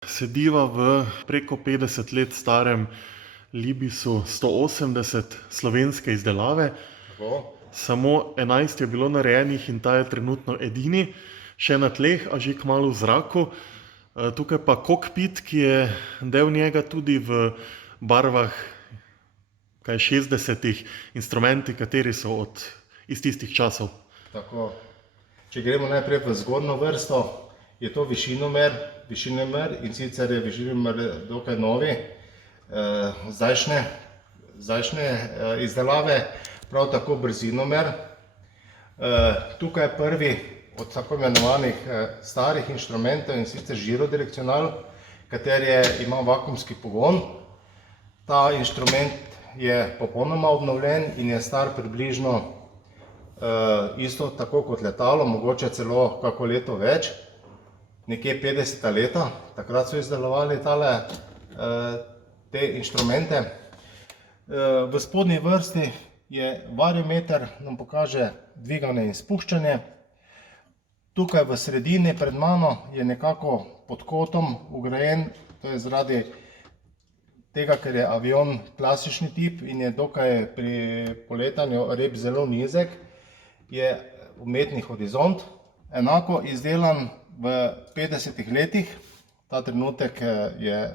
Sediva v preko 50 let starem Libisu 180 slovenske izdelave. Tako. Samo 11 je bilo narejenih in ta je trenutno edini, še na tleh, a že kmalu v zraku. Tukaj pa kokpit, ki je del njega tudi v barvah 60-ih, instrumenti, kateri so iz tistih časov. Tako. Če gremo najprej v zgornjo vrsto, je to višinomer in sicer je višinomer dokaj novi, zdajšnje izdelave, prav tako brzinomer. Tukaj je prvi od tako imenovanih starih inštrumentov, in sicer žirodirekcional, kateri ima vakuumski pogon. Ta inštrument je popolnoma obnovljen in je star približno isto tako kot letalo, mogoče celo kako leto več, nekje 50 leta, takrat so izdelovali te inštrumente. V spodnji vrsti je variometer, nam pokaže dviganje in spuščanje. Tukaj v sredini pred mano je nekako pod kotom vgrajen, to je zaradi tega, ker je avion klasični tip in je dokaj pri poletanju rep zelo nizek, je umetni horizont, enako izdelan v 50 letih, ta trenutek je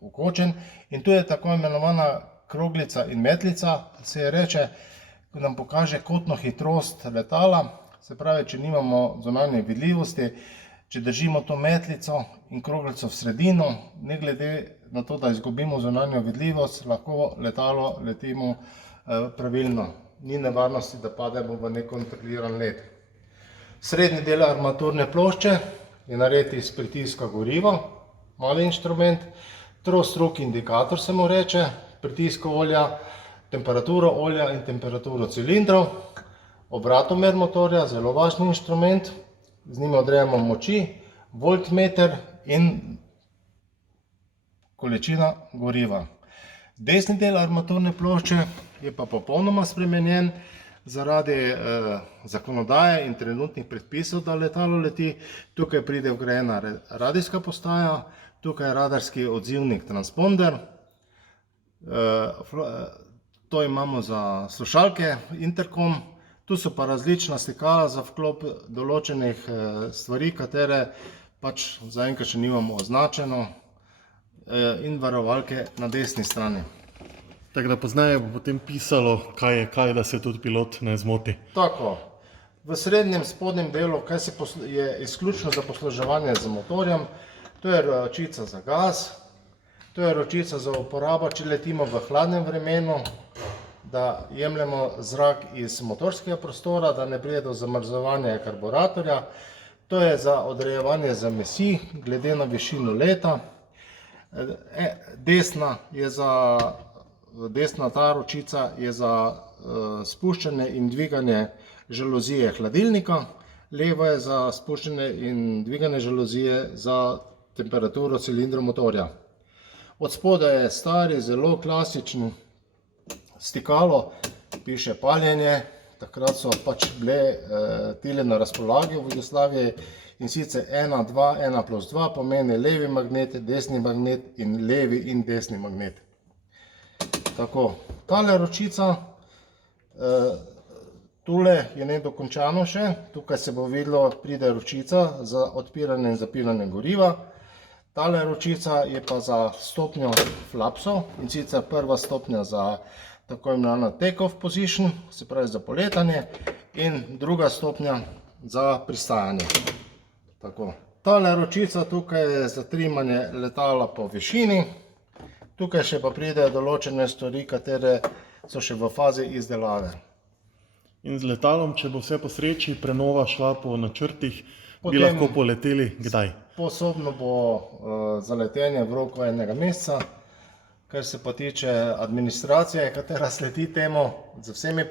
vkočen in tu je tako imenovana kroglica in metlica, se je reče, ko nam pokaže kotno hitrost letala, se pravi, če nimamo zunanje vidljivosti, če držimo to metlico in kroglico v sredino, ne glede na to, da izgubimo zunanjo vidljivost, lahko letalo letimo pravilno. Ni nevarnosti, da pademo v nekontroliran let. Srednji del armaturne plošče je narejen iz pritiska goriva, mali inštrument, trostruk indikator se mu reče, pritisk olja, temperaturo olja in temperaturo cilindrov, obratomer motorja, zelo važni inštrument, z njim odrejamo moči, voltmeter in količina goriva. Desni del armaturne plošče je pa popolnoma spremenjen zaradi zakonodaje in trenutnih predpisov, da letalo leti. Tukaj pride vgrajena radijska postaja, tukaj je radarski odzivnik transponder, to imamo za slušalke, interkom, tu so pa različna stikala za vklop določenih stvari, katere pač zaenkrat še nimamo označeno, in varovalke na desni strani. Tako da pozneje bo potem pisalo, kaj je kaj, da se tudi pilot ne zmoti. Tako. V srednjem spodnjem delu, kaj je izključno za posluževanje z motorjem, to je ročica za gas, to je ročica za uporabo, če letimo v hladnem vremenu, da jemljemo zrak iz motorskega prostora, da ne pride do zamrzovanja karburatorja, to je za odrejevanje zmesi glede na višino leta. Desna ta ročica je za spuščanje in dviganje žaluzije hladilnika, leva je za spuščanje in dviganje žaluzije za temperaturo cilindra motorja. Od spodaj je stari, zelo klasičen stikalo, piše paljenje, takrat so pač bile tile na razpolagi v Jugoslaviji, in sicer 1, 2, 1+2 pomeni levi magnet, desni magnet in levi in desni magnet. Tako, tale ročica, tule je nedokončano še, tukaj se bo videlo, pride ročica za odpiranje in zapiranje goriva. Tale ročica je pa za stopnjo flapsov, in sicer prva stopnja za tako imenovano take-off position, se pravi za poletanje, in druga stopnja za pristajanje. Tale ročica tukaj je za trimanje letala po višini, tukaj še pa pridejo določene stvari, katere so še v fazi izdelave. In z letalom, če bo vse po sreči, prenova šla po načrtih, bi lahko poleteli kdaj? Sposobno bo za letenje v roku enega meseca, kar se pa tiče administracije, katera sledi temu, z vsemi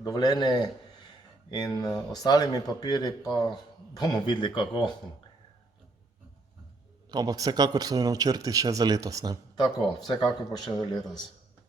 dovoljenji in ostalimi papirji, pa bomo videli kako. Ampak vsekakor so načrti še za letos, ne? Tako, vsekakor pa še za letos.